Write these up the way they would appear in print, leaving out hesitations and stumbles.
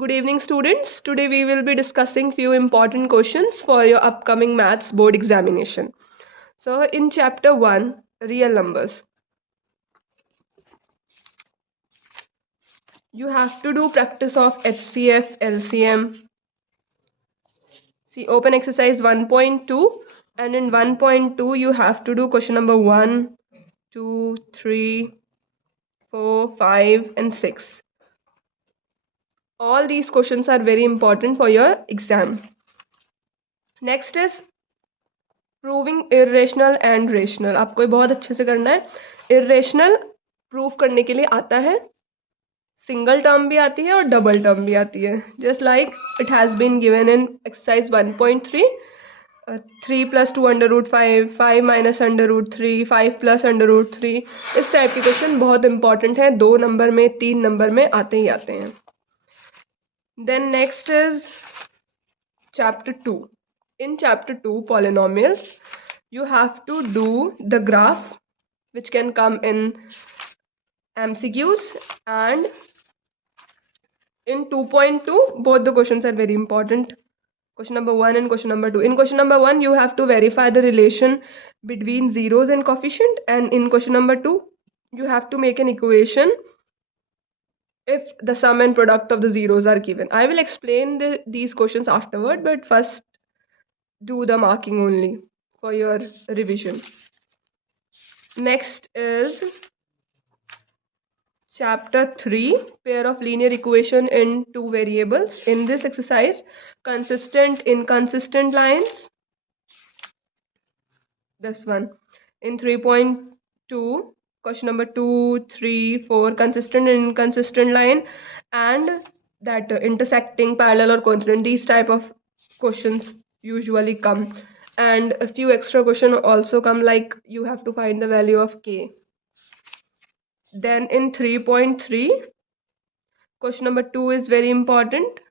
Good evening, students. Today we will be discussing few important questions for your upcoming maths board examination. So in chapter 1, real numbers, you have to do practice of HCF, LCM. See, open exercise 1.2, and in 1.2 you have to do question number 1, 2, 3, 4, 5 and 6. All these questions are very important for your exam. Next is proving irrational and rational. आपको ये बहुत अच्छे से करना है. Irrational prove करने के लिए आता है, सिंगल टर्म भी आती है और डबल टर्म भी आती है. Just like it has been given in exercise 1.3, 3 + 2 √5, 5 - √3, 5 + √3. इस टाइप के क्वेश्चन बहुत इंपॉर्टेंट है. 2 नंबर में, 3 नंबर में आते ही आते हैं. Then next is chapter 2. In chapter 2, polynomials, you have to do the graph, which can come in MCQs, and in 2.2 both the questions are very important. Question number 1 and question number 2. In question number 1 you have to verify the relation between zeros and coefficient, and in question number 2 you have to make an equation if the sum and product of the zeros are given. I will explain these questions afterward, but first do the marking only for your revision. Next is chapter 3, pair of linear equation in 2 variables. In this exercise, consistent, inconsistent lines. This one. In 3.2, question number 2, 3, 4, consistent and inconsistent line, and that intersecting, parallel or coincident. These type of questions usually come, and a few extra question also come, like you have to find the value of k. Then in 3.3, question number 2 is very important,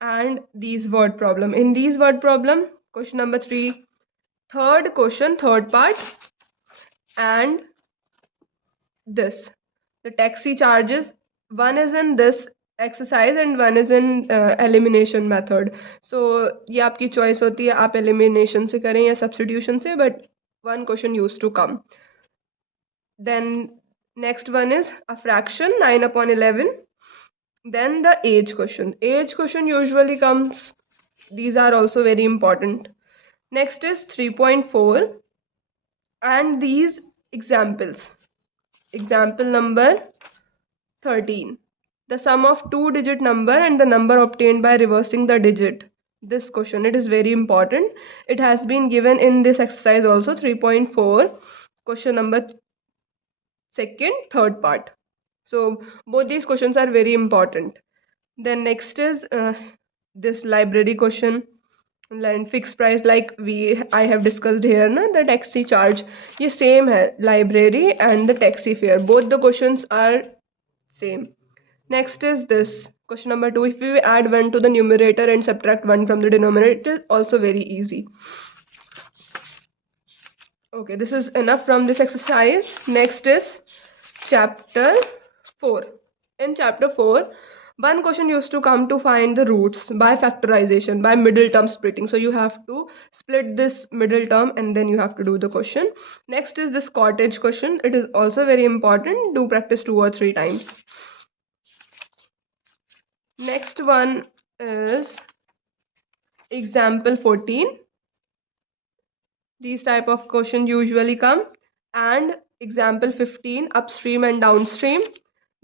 and these word problem. In these word problem, question number 3, third question, third part, and this, the taxi charges. One is in this exercise and one is in elimination method. So ये आपकी choice होती है, आप elimination से करें या substitution से, but one question used to come. Then next one is a fraction, 9/11. Then the age question. Age question usually comes. These are also very important. Next is 3.4, and these examples. Example number 13. The sum of 2-digit number and the number obtained by reversing the digit. This question, it is very important. It has been given in this exercise also, 3.4, question number 2nd, third part. So both these questions are very important. Then next is this library question, and fixed price, like I have discussed here na, the taxi charge, ये same है, library and the taxi fare, both the questions are same. Next is this question number 2. If we add 1 to the numerator and subtract 1 from the denominator, it is also very easy. Okay, this is enough from this exercise. Next is chapter 4. In chapter 4, one question used to come to find the roots by factorization, by middle term splitting. So you have to split this middle term and then you have to do the question. Next is this cottage question. It is also very important. Do practice 2 or 3 times. Next one is example 14. These type of questions usually come, and example 15, upstream and downstream.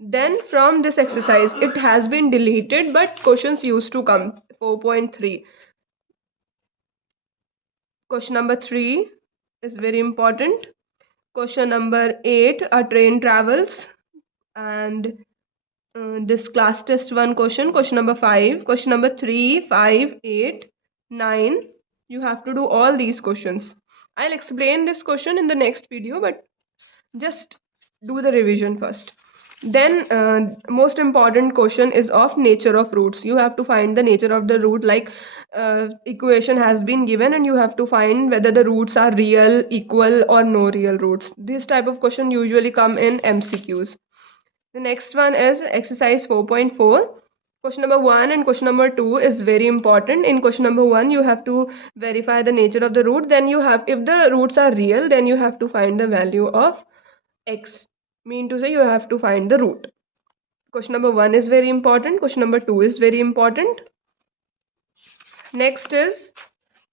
Then from this exercise, it has been deleted, but questions used to come. 4.3. Question number 3 is very important. Question number 8, a train travels, and this class test 1 question, question number 5, question number 3, 5, 8, 9. You have to do all these questions. I'll explain this question in the next video, but just do the revision first. Then most important question is of nature of roots. You have to find the nature of the root, like equation has been given and you have to find whether the roots are real, equal or no real roots. This type of question usually come in MCQs. The next one is exercise 4.4. Question number 1 and question number 2 is very important. In question number 1, you have to verify the nature of the root. Then you have, if the roots are real, then you have to find the value of x. Mean to say you have to find the root. Question number 1 is very important. Question number 2 is very important. Next is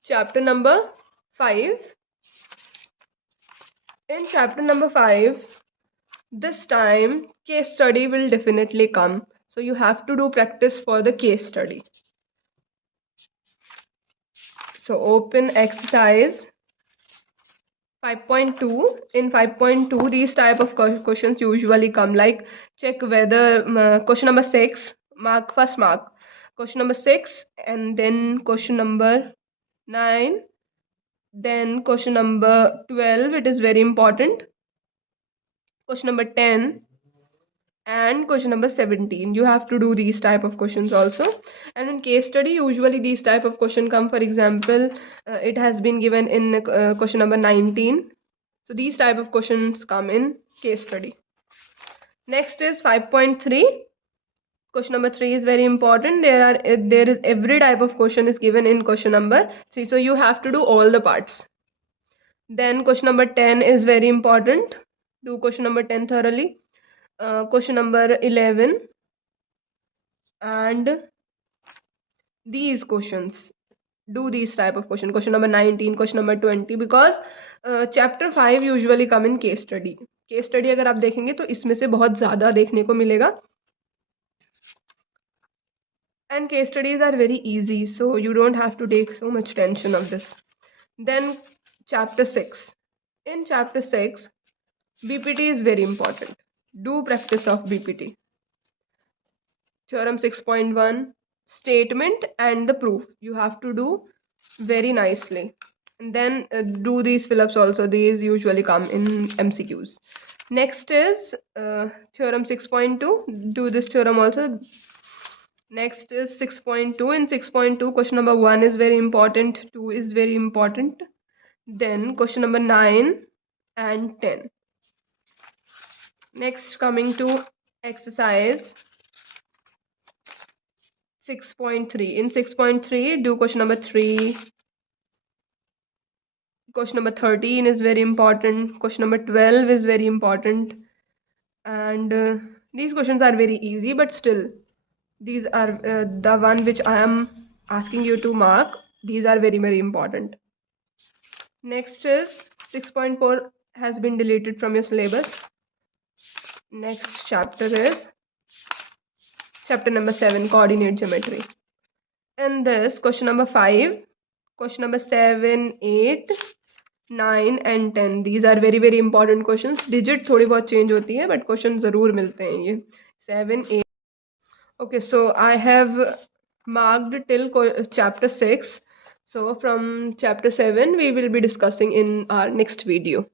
chapter number 5. In chapter number 5, this time case study will definitely come. So you have to do practice for the case study. So open exercise 5.2. In 5.2, these type of questions usually come, like check whether question number 6, mark first mark. Question number 6 and then question number 9. Then question number 12, it is very important. Question number 10 and question number 17. You have to do these type of questions also. And in case study, usually these type of question come. For example, it has been given in question number 19. So these type of questions come in case study. Next is 5.3. Question number 3 is very important. There is every type of question is given in question number 3. So you have to do all the parts. Then question number 10 is very important. Do question number 10 thoroughly. Question number 11 and these questions, do these type of question number 19, question number 20, because chapter 5 usually come in case study. Case study अगर आप देखेंगे तो इसमें से बहुत ज़्यादा देखने को मिलेगा. And case studies are very easy, so you don't have to take so much tension of this. Then chapter 6. In chapter 6, BPT is very important. Do practice of BPT. Theorem 6.1, statement and the proof. You have to do very nicely. And then do these fill-ups also. These usually come in MCQs. Next is theorem 6.2. Do this theorem also. Next is 6.2. In 6.2, question number 1 is very important. 2 is very important. Then question number 9 and 10. Next, coming to exercise 6.3. In 6.3, do question number 3. Question number 13 is very important. Question number 12 is very important. And these questions are very easy, but still, these are the one which I am asking you to mark. These are very, very important. Next is 6.4 has been deleted from your syllabus. Next chapter is chapter number 7, coordinate geometry. And this question number 5, question number 7, 8, 9 and 10. These are very, very important questions. Digit थोड़ी बहुत change होती है, but question ज़रूर मिलते हैं ये 7, 8. Okay, so I have marked till chapter 6. So from chapter 7 we will be discussing in our next video.